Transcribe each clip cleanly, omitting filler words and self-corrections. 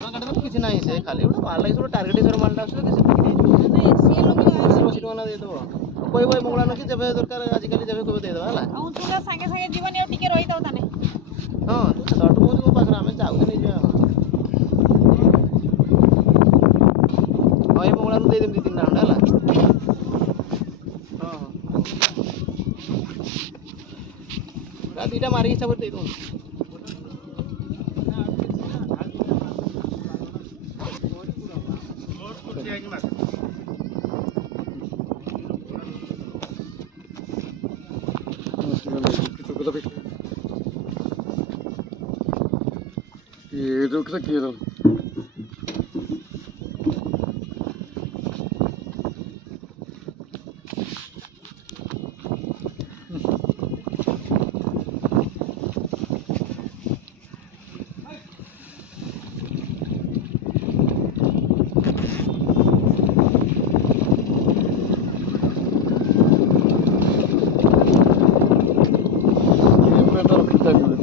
କିଛି ନାହିଁ ସେ ଖାଲି ଗୋଟେ ମାଲ ଲାଗି ଟାର୍ଗେଟ ହିସାବରେ ମାଲଟା ଆସୁଛି କିଛି ଟଙ୍କା ଦେଇଦେବ କହିବ ଏ ମଙ୍ଗଳା ନକି ଯେବେ ଦରକାର ଆଜିକାଲି ଯେବେ କହିବ ଦେଇଦେବା ହେଲା ସାଙ୍ଗେ ସାଙ୍ଗେ ଯିବନି ଆଉ ଟିକେ ରହିଥାଉ ତାନେ ହଁ ତୁ କହୁଛୁ ମୋ ପାଖରେ ଆମେ ଯାଉଛୁ ନେଇଯିବା ହଁ ଏ ମଙ୍ଗଳାକୁ ଦେଇଦେବି 2-3 ଖଣ୍ଡେ ହେଲା ହଁ ହଁ 2ଟା ମାରିକି ହିସାବରେ ଦେଇଦେବୁ ఏదో ఏదో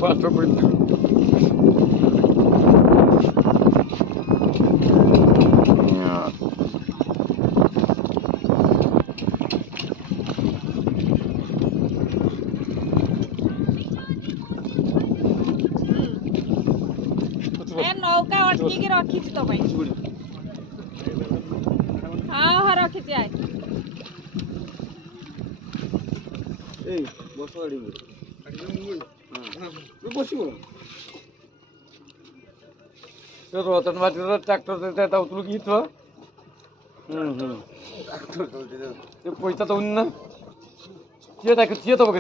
Quatro muito. नौका अटकी रखी तो भाई हाँ हाँ रखी आए बस गाड़ी बसो रोतन वाटीर ट्रॅक्टर देता उचलू की इथं ते पैसा तर ना ते येतो बघ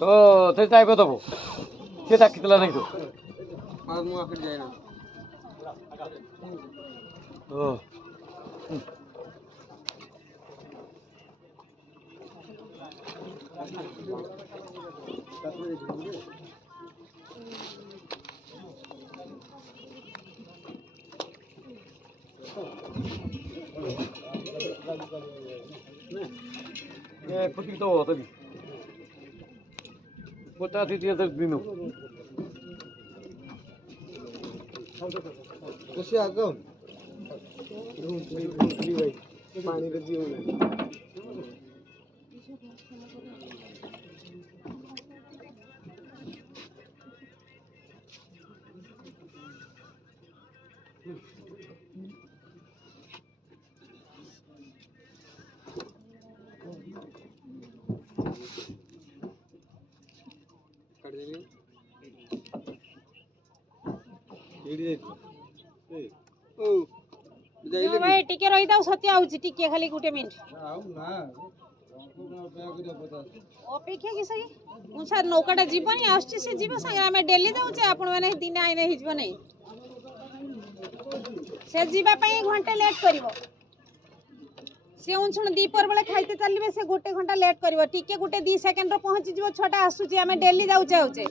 हो ते टाकतो भाऊ ते टाकीतला नाही तो हो कुठे तो होता ती पोटा तिथे दिनो कशी आगम पाणी जीवन भाई टिके रही था सत्य आउची टिके खाली गुटे मिनिट अपेक्षा कि सही उनसा नौकाटा जीवनी आछी से जीव संगे हमें डेली दउचे आपण माने दिन आइने हिजब नहीं से जीवा पई घंटे लेट करिवो से उनछुण दीपर बेले खाइते चलिबे से गोटे घंटा लेट करिवो टिके गुटे 2 सेकंड रो पहुंची जीवो छटा आसुची हमें डेली जाउचे